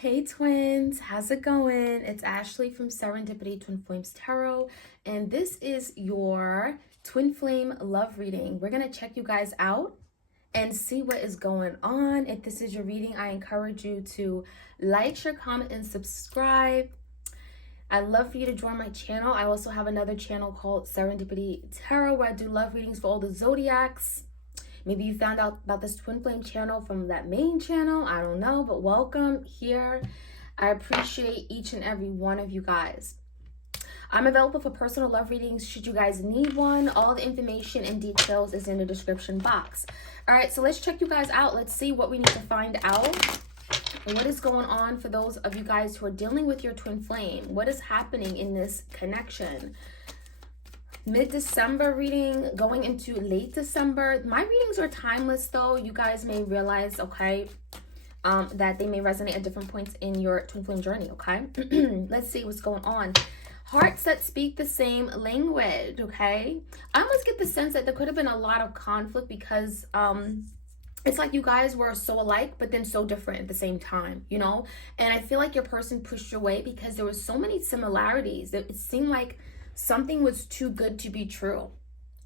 Hey twins, how's it going? It's Ashley from Serendipity Twinflames Tarot, and this is your Twin Flame love reading. We're going to check you guys out and see what is going on. If this is your reading, I encourage you to like, share, comment, and subscribe. I'd love for you to join my channel. I also have another channel called Serendipity Tarot where I do love readings for all the zodiacs. Maybe you found out about this Twin Flame channel from that main channel. I don't know, but welcome here. I appreciate each and every one of you guys. I'm available for personal love readings should you guys need one. All the information and details is in the description box. All right, so let's check you guys out. Let's see what we need to find out. What is going on for those of you guys who are dealing with your twin flame? What is happening in this connection? Mid-December reading going into late December. My readings are timeless though. You guys may realize, okay, that they may resonate at different points in your twin flame journey, okay? Let's see what's going on. Hearts that speak the same language, okay? I almost get the sense that there could have been a lot of conflict because it's like you guys were so alike but then so different at the same time, you know? And I feel like your person pushed your way because there was so many similarities that it seemed like something was too good to be true.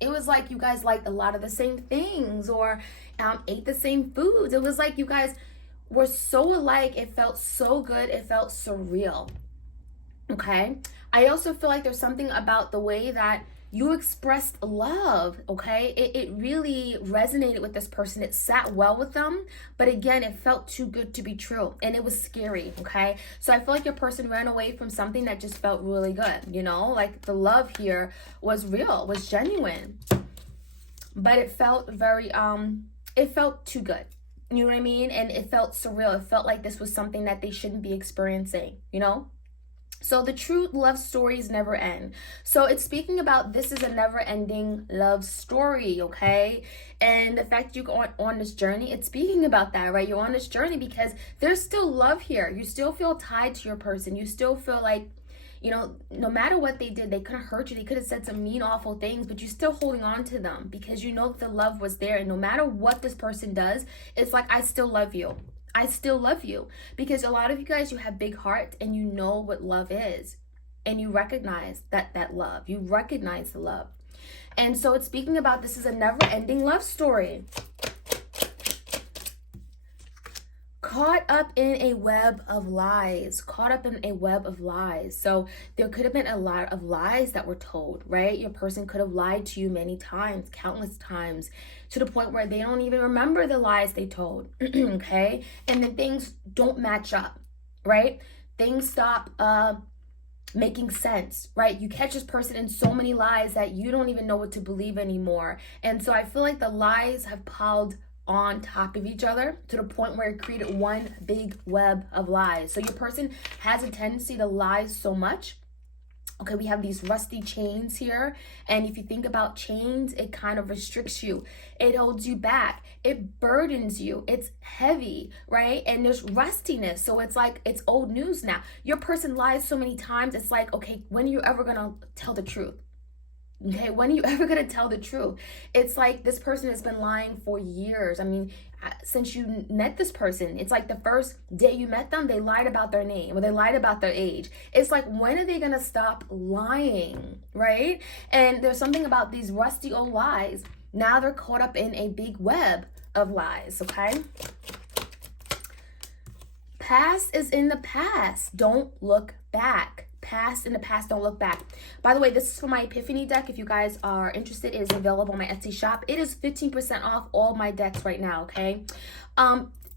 It was like you guys liked a lot of the same things or ate the same foods. It was like you guys were so alike. It felt so good. It felt surreal. Okay. I also feel like there's something about the way that you expressed love, okay? It really resonated with this person. It sat well with them, but again, it felt too good to be true, and it was scary, okay? So I feel like your person ran away from something that just felt really good, you know? Like the love here was real, was genuine, but it felt very, it felt too good. You know what I mean? And it felt surreal. It felt like this was something that they shouldn't be experiencing, you know? So the true love stories never end. So it's speaking about this is a never-ending love story, okay? And the fact you go on this journey, it's speaking about that, right? You're on this journey because there's still love here. You still feel tied to your person. You still feel like, you know, no matter what they did, they could have hurt you. They could have said some mean, awful things, but you're still holding on to them because you know that the love was there. And no matter what this person does, it's like, I still love you. I still love you, because a lot of you guys, you have big heart and you know what love is and you recognize that love. You recognize the love. And so it's speaking about this is a never-ending love story. Caught up in a web of lies. Caught up in a web of lies. So there could have been a lot of lies that were told, right? Your person could have lied to you many times, countless times, to the point where they don't even remember the lies they told, okay? And then things don't match up, right? Things stop making sense, right? You catch this person in so many lies that you don't even know what to believe anymore. And so I feel like the lies have piled on top of each other to the point where it created one big web of lies. So your person has a tendency to lie so much. Okay, we have these rusty chains here. And if you think about chains, it kind of restricts you. It holds you back. It burdens you. It's heavy, right? And there's rustiness. So it's like, it's old news now. Your person lies so many times. It's like, okay, when are you ever going to tell the truth? Okay, when are you ever going to tell the truth? It's like this person has been lying for years. I mean, since you met this person, it's like the first day you met them, they lied about their name or they lied about their age. It's like, when are they going to stop lying, right? And there's something about these rusty old lies. Now they're caught up in a big web of lies, okay? Past is in the past. Don't look back. Past in the past, don't look back. By the way, this is for my Epiphany deck. If you guys are interested, it is available on my Etsy shop. It is 15% off all my decks right now, okay?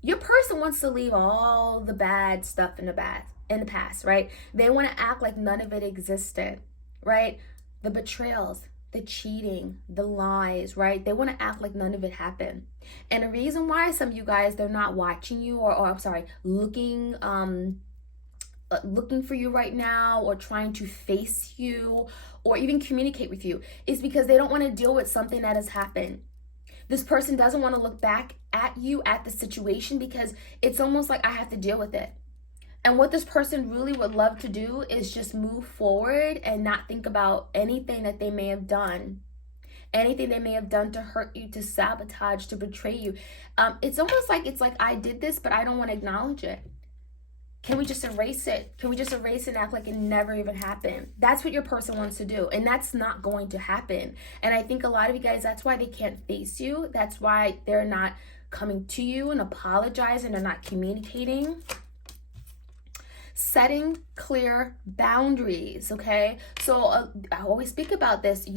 Your person wants to leave all the bad stuff in the past, right? They want to act like none of it existed, right? The betrayals, the cheating, the lies, right? They want to act like none of it happened. And the reason why some of you guys, they're not watching you or I'm sorry, looking for you right now or trying to face you or even communicate with you is because they don't want to deal with something that has happened. This person doesn't want to look back at you, at the situation, because it's almost like I have to deal with it. And what this person really would love to do is just move forward and not think about anything that they may have done. Anything they may have done to hurt you, to sabotage, to betray you. It's almost like, I did this, but I don't want to acknowledge it. Can we just erase it? Can we just erase it and act like it never even happened? That's what your person wants to do. And that's not going to happen. And I think a lot of you guys, that's why they can't face you. That's why they're not coming to you and apologizing. They're not communicating. Setting clear boundaries, okay? So I always speak about this.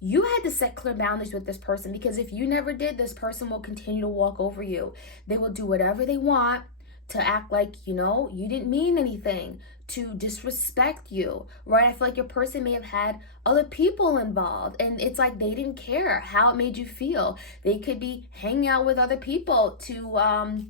You had to set clear boundaries with this person, because if you never did, this person will continue to walk over you. They will do whatever they want to act like, you know, you didn't mean anything, to disrespect you, right? I feel like your person may have had other people involved, and it's like they didn't care how it made you feel. They could be hanging out with other people to,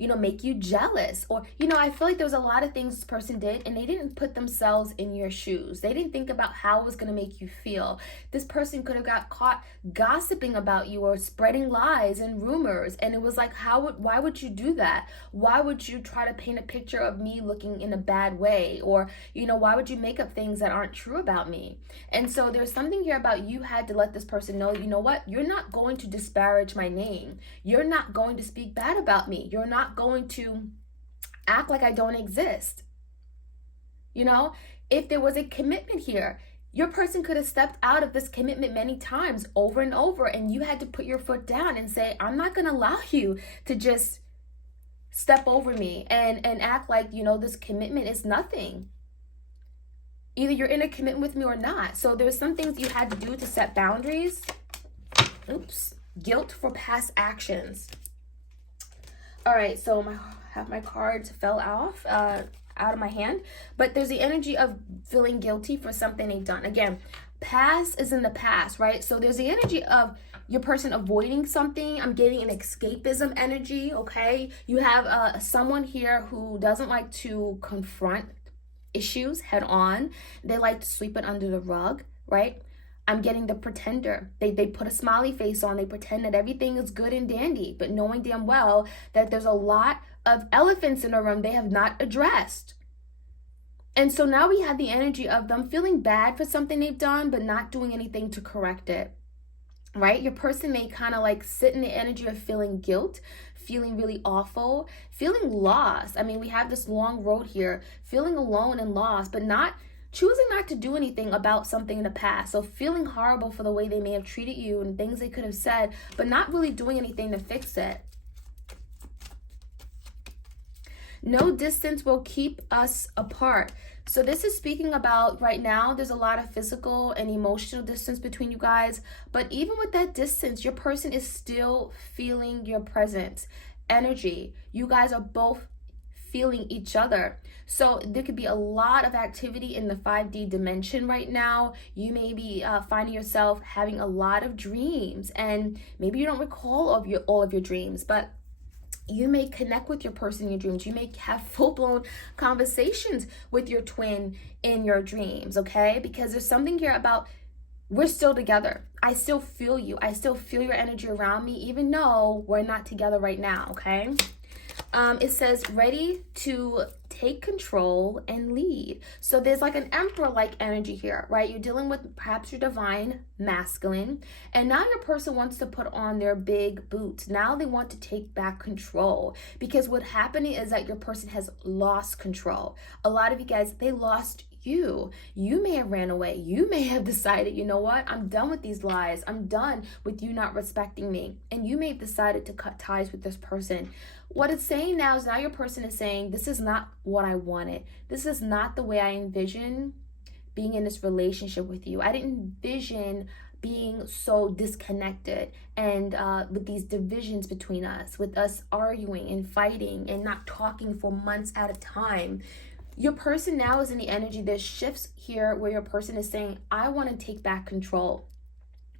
you know, make you jealous. Or, you know, I feel like there was a lot of things this person did and they didn't put themselves in your shoes. They didn't think about how it was going to make you feel. This person could have got caught gossiping about you or spreading lies and rumors. And it was like, why would you do that? Why would you try to paint a picture of me looking in a bad way? Or, you know, why would you make up things that aren't true about me? And so there's something here about you had to let this person know, you know what? You're not going to disparage my name. You're not going to speak bad about me. You're not going to act like I don't exist. You know, if there was a commitment here, your person could have stepped out of this commitment many times over and over, and you had to put your foot down and say, I'm not going to allow you to just step over me and act like, you know, this commitment is nothing. Either you're in a commitment with me or not. So there's some things you had to do to set boundaries. Oops. Guilt for past actions. All right, so my cards fell off out of my hand, but there's the energy of feeling guilty for something they've done. Again, past is in the past, right? So there's the energy of your person avoiding something. I'm getting an escapism energy, okay? You have someone here who doesn't like to confront issues head on. They like to sweep it under the rug, right? I'm getting the pretender. They put a smiley face on. They pretend that everything is good and dandy, but knowing damn well that there's a lot of elephants in the room they have not addressed. And so now we have the energy of them feeling bad for something they've done, but not doing anything to correct it, right? Your person may kind of like sit in the energy of feeling guilt, feeling really awful, feeling lost. I mean, we have this long road here, feeling alone and lost, but choosing not to do anything about something in the past. So feeling horrible for the way they may have treated you and things they could have said, but not really doing anything to fix it. No distance will keep us apart. So this is speaking about right now, there's a lot of physical and emotional distance between you guys. But even with that distance, your person is still feeling your presence, energy. You guys are both feeling each other. So there could be a lot of activity in the 5D dimension right now. You may be finding yourself having a lot of dreams, and maybe you don't recall all of your dreams, but you may connect with your person in your dreams. You may have full-blown conversations with your twin in your dreams, okay? Because there's something here about we're still together. I still feel you. I still feel your energy around me, even though we're not together right now, okay? It says ready to take control and lead. So there's like an emperor-like energy here, right? You're dealing with perhaps your divine masculine, and now your person wants to put on their big boots. Now they want to take back control, because what's happening is that your person has lost control. A lot of you guys, they lost you. You may have ran away. You may have decided, you know what? I'm done with these lies. I'm done with you not respecting me. And you may have decided to cut ties with this person. What it's saying now is now your person is saying, this is not what I wanted. This is not the way I envision being in this relationship with you. I didn't envision being so disconnected and with these divisions between us, with us arguing and fighting and not talking for months at a time. Your person now is in the energy. There's shifts here where your person is saying, I want to take back control.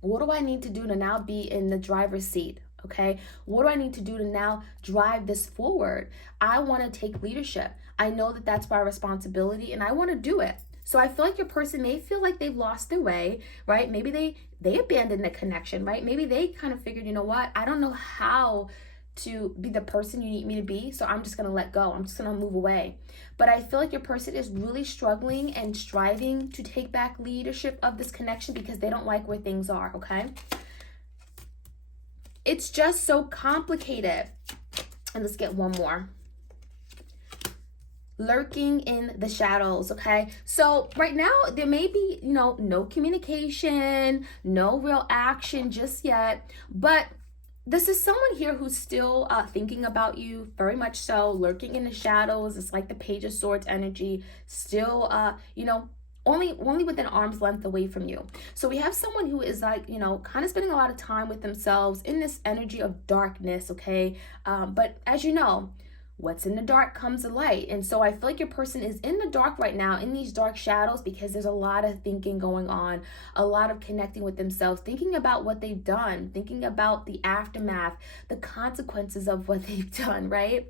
What do I need to do to now be in the driver's seat? Okay, what do I need to do to now drive this forward? I want to take leadership. I know that that's my responsibility and I want to do it. So I feel like your person may feel like they've lost their way, right? Maybe they abandoned the connection, right? Maybe they kind of figured, you know what? I don't know how to be the person you need me to be, so I'm just going to let go. I'm just going to move away. But I feel like your person is really struggling and striving to take back leadership of this connection because they don't like where things are, okay? It's just so complicated. And let's get one more. lurking in the shadows. Okay, so right now there may be, you know, no communication, no real action just yet, but this is someone here who's still thinking about you, very much so, lurking in the shadows. It's like the Page of Swords energy, still, you know, only within arm's length away from you. So we have someone who is like, you know, kind of spending a lot of time with themselves in this energy of darkness, okay? But as you know, what's in the dark comes to light. And so I feel like your person is in the dark right now, in these dark shadows, because there's a lot of thinking going on, a lot of connecting with themselves, thinking about what they've done, thinking about the aftermath, the consequences of what they've done, right?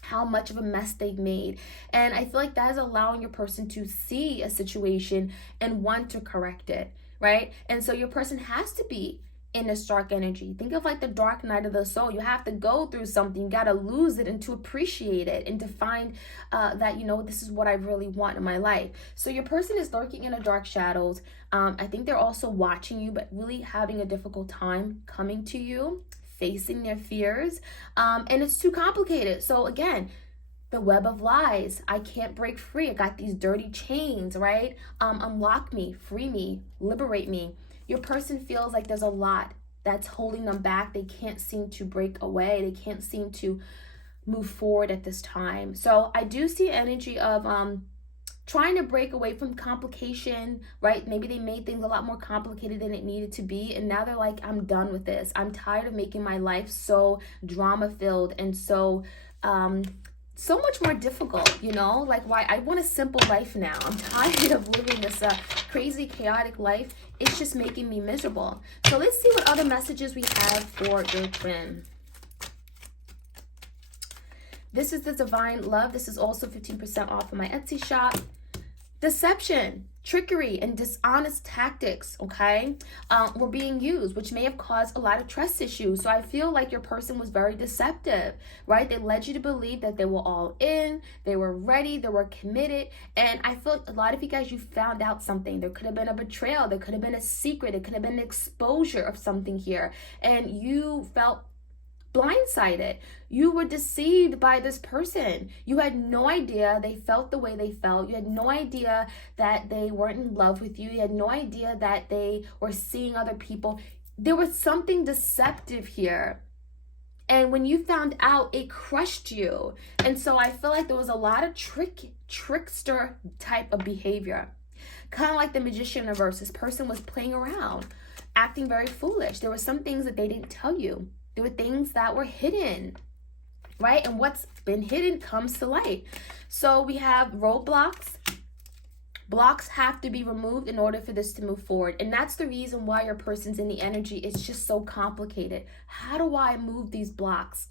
How much of a mess they've made. And I feel like that is allowing your person to see a situation and want to correct it, right? And so your person has to be in this dark energy. Think of like the dark night of the soul. You have to go through something, you got to lose it, and to appreciate it, and to find that, you know, this is what I really want in my life. So your person is lurking in the dark shadows. I think they're also watching you, but really having a difficult time coming to you, facing their fears, and it's too complicated. So again, the web of lies. I can't break free. I got these dirty chains, right? Unlock me, free me, liberate me. Your person feels like there's a lot that's holding them back. They can't seem to break away. They can't seem to move forward at this time. So I do see energy of trying to break away from complication, right? Maybe they made things a lot more complicated than it needed to be. And now they're like, I'm done with this. I'm tired of making my life so drama filled and so much more difficult, you know? Like, why? I want a simple life now. I'm tired of living this crazy, chaotic life. It's just making me miserable. So let's see what other messages we have for your twin. This is the Divine Love. This is also 15% off of my Etsy shop. Deception, trickery, and dishonest tactics, okay, were being used, which may have caused a lot of trust issues. So I feel like your person was very deceptive, right? They led you to believe that they were all in, they were ready, they were committed. And I feel like a lot of you guys, you found out something. There could have been a betrayal, there could have been a secret, it could have been an exposure of something here. And you felt blindsided. You were deceived by this person. You had no idea they felt the way they felt. You had no idea that they weren't in love with you. You had no idea that they were seeing other people. There was something deceptive here. And when you found out, it crushed you. And so I feel like there was a lot of trickster type of behavior. Kind of like the Magician reverse. This person was playing around, acting very foolish. There were some things that they didn't tell you. There were things that were hidden, right? And what's been hidden comes to light. So we have roadblocks. Blocks have to be removed in order for this to move forward. And that's the reason why your person's in the energy. It's just so complicated. How do I move these blocks?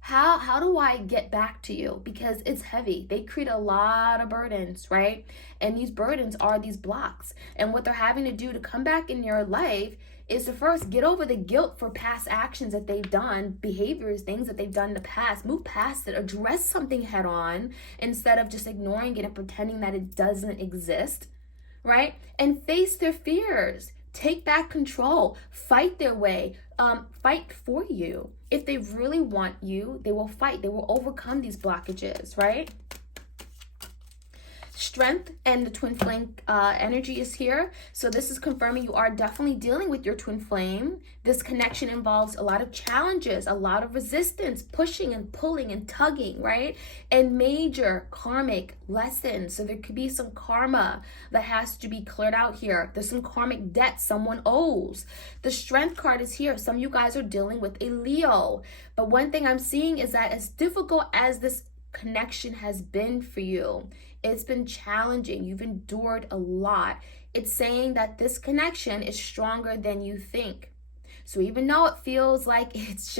How do I get back to you? Because it's heavy. They create a lot of burdens, right? And these burdens are these blocks. And what they're having to do to come back in your life is to first get over the guilt for past actions that they've done, behaviors, things that they've done in the past. Move past it, address something head on instead of just ignoring it and pretending that it doesn't exist, right? And face their fears. Take back control. Fight their way. Fight for you. If they really want you, they will fight. They will overcome these blockages, right? Strength and the twin flame energy is here. So this is confirming you are definitely dealing with your twin flame. This connection involves a lot of challenges, a lot of resistance, pushing and pulling and tugging, right? And major karmic lessons. So there could be some karma that has to be cleared out here. There's some karmic debt someone owes. The strength card is here. Some of you guys are dealing with a Leo. But one thing I'm seeing is that as difficult as this connection has been for you, it's been challenging. You've endured a lot. It's saying that this connection is stronger than you think. So even though it feels like it's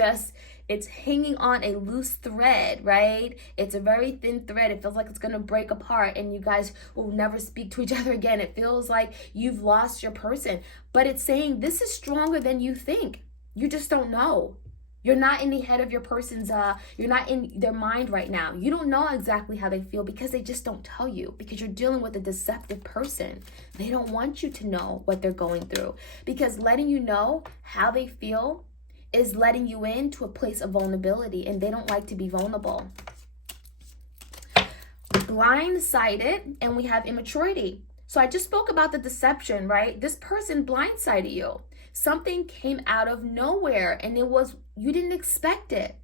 hanging on a loose thread, right? It's a very thin thread. It feels like it's going to break apart and you guys will never speak to each other again. It feels like you've lost your person. But it's saying this is stronger than you think. You just don't know. You're not in the head of your person's, you're not in their mind right now. You don't know exactly how they feel because they just don't tell you, because you're dealing with a deceptive person. They don't want you to know what they're going through, because letting you know how they feel is letting you into a place of vulnerability, and they don't like to be vulnerable. blindsided, and we have immaturity. So I just spoke about the deception, right? This person blindsided you. Something came out of nowhere and you didn't expect it.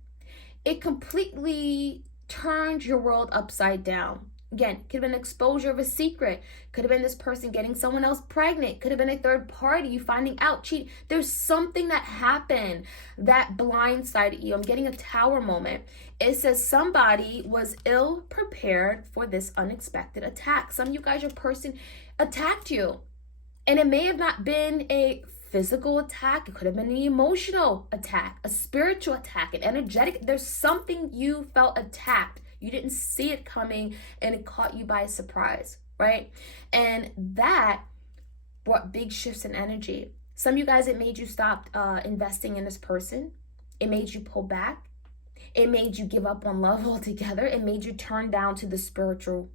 It completely turned your world upside down. Again, could have been exposure of a secret. Could have been this person getting someone else pregnant. Could have been a third party, you finding out, cheating. There's something that happened that blindsided you. I'm getting a tower moment. It says somebody was ill prepared for this unexpected attack. Some of you guys, your person attacked you. And it may have not been a physical attack. It could have been an emotional attack, a spiritual attack, an energetic. There's something you felt attacked. You didn't see it coming and it caught you by surprise, right? And that brought big shifts in energy. Some of you guys, it made you stop investing in this person. It made you pull back. It made you give up on love altogether. It made you turn down to the spiritual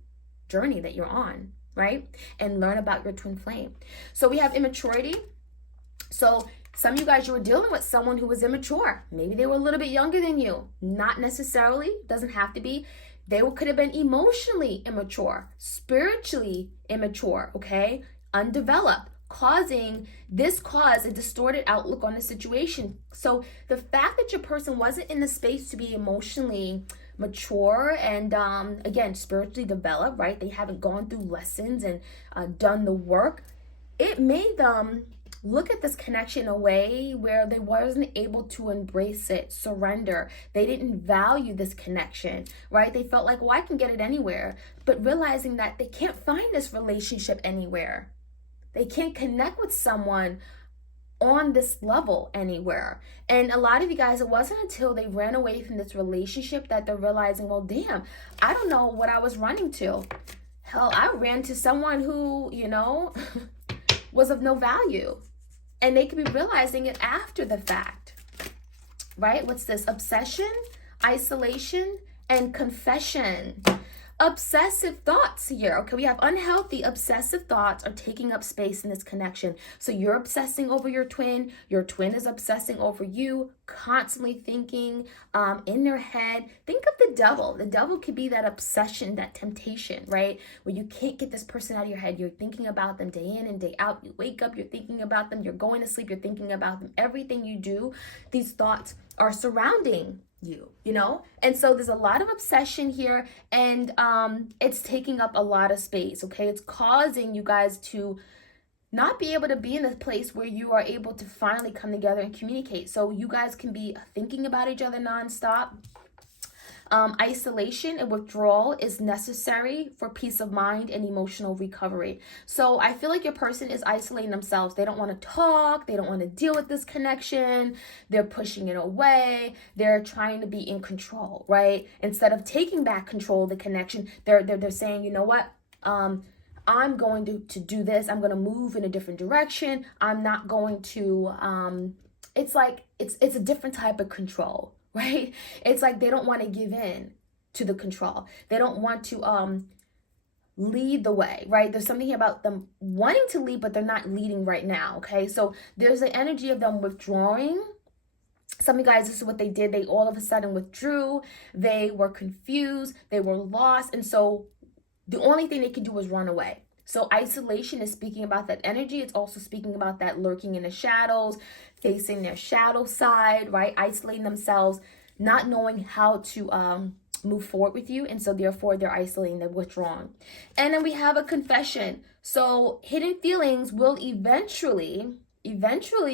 journey that you're on, right? And learn about your twin flame. So we have immaturity. So some of you guys, you were dealing with someone who was immature. Maybe they were a little bit younger than you. Not necessarily, doesn't have to be. They could have been emotionally immature, spiritually immature, okay? Undeveloped, causing a distorted outlook on the situation. So the fact that your person wasn't in the space to be emotionally mature and again, spiritually developed, right? They haven't gone through lessons and done the work. It made them look at this connection in a way where they wasn't able to embrace it, surrender. They didn't value this connection, right? They felt like, well, I can get it anywhere. But realizing that they can't find this relationship anywhere. They can't connect with someone on this level anywhere. And a lot of you guys, it wasn't until they ran away from this relationship that they're realizing, well, damn, I don't know what I was running to. Hell, I ran to someone who, was of no value. And they could be realizing it after the fact, right? What's this? Obsession, isolation, and confession. Obsessive thoughts here. Okay, we have unhealthy obsessive thoughts are taking up space in this connection. So you're obsessing over your twin is obsessing over you, constantly thinking in their head. Think of the devil. The devil could be that obsession, that temptation, right? Where you can't get this person out of your head. You're thinking about them day in and day out. You wake up, you're thinking about them. You're going to sleep, you're thinking about them. Everything you do, these thoughts are surrounding you, and so there's a lot of obsession here, and it's taking up a lot of space. Okay, it's causing you guys to not be able to be in a place where you are able to finally come together and communicate. So you guys can be thinking about each other nonstop. Isolation and withdrawal is necessary for peace of mind and emotional recovery. So I feel like your person is isolating themselves. They don't want to talk. They don't want to deal with this connection. They're pushing it away. They're trying to be in control, right? Instead of taking back control of the connection, they're saying, you know what? I'm going to do this. I'm going to move in a different direction. I'm not going to, it's like, it's a different type of control. Right? It's like they don't want to give in to the control. They don't want to lead the way, right? There's something here about them wanting to lead, but they're not leading right now, okay? So there's the energy of them withdrawing. Some of you guys, this is what they did. They all of a sudden withdrew. They were confused. They were lost. And so the only thing they could do was run away. So isolation is speaking about that energy. It's also speaking about that lurking in the shadows, facing their shadow side, right? Isolating themselves, not knowing how to move forward with you. And so therefore they're isolating, they're withdrawn. And then we have a confession. So hidden feelings will eventually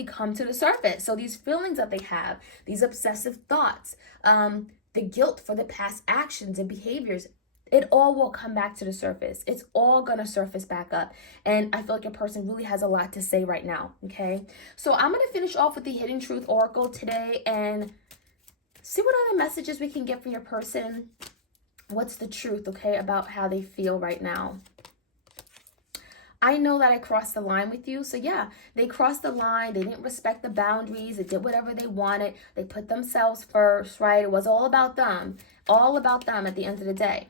come to the surface. So these feelings that they have, these obsessive thoughts, the guilt for the past actions and behaviors, it all will come back to the surface. It's all going to surface back up. And I feel like your person really has a lot to say right now, okay? So I'm going to finish off with the Hidden Truth Oracle today and see what other messages we can get from your person. What's the truth, okay, about how they feel right now. I know that I crossed the line with you. So yeah, they crossed the line. They didn't respect the boundaries. They did whatever they wanted. They put themselves first, right? It was all about them at the end of the day.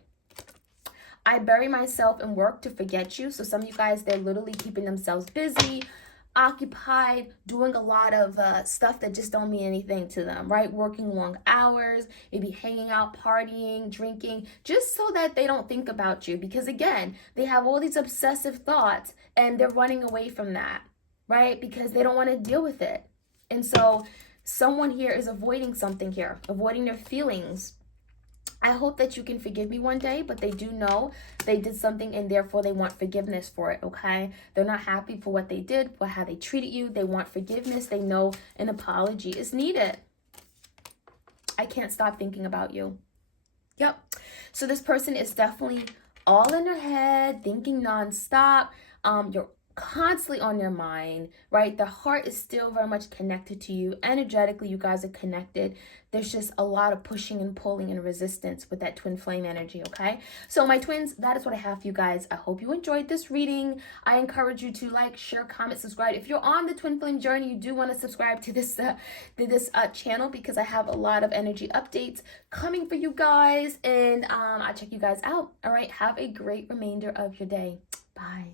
I bury myself in work to forget you. So some of you guys, they're literally keeping themselves busy, occupied doing a lot of stuff that just don't mean anything to them, right? Working long hours, maybe hanging out, partying, drinking, just so that they don't think about you. Because again, they have all these obsessive thoughts and they're running away from that, right? Because they don't want to deal with it. And so someone here is avoiding something here, avoiding their feelings. I hope that you can forgive me one day, but they do know they did something and therefore they want forgiveness for it, okay? They're not happy for what they did, for how they treated you. They want forgiveness. They know an apology is needed. I can't stop thinking about you. Yep. So this person is definitely all in their head, thinking nonstop. You're constantly on their mind, right? Their heart is still very much connected to you. Energetically, you guys are connected. There's just a lot of pushing and pulling and resistance with that twin flame energy, okay? So my twins, that is what I have for you guys. I hope you enjoyed this reading. I encourage you to like, share, comment, subscribe. If you're on the twin flame journey, you do want to subscribe to this channel because I have a lot of energy updates coming for you guys, and I'll check you guys out. All right, have a great remainder of your day. Bye.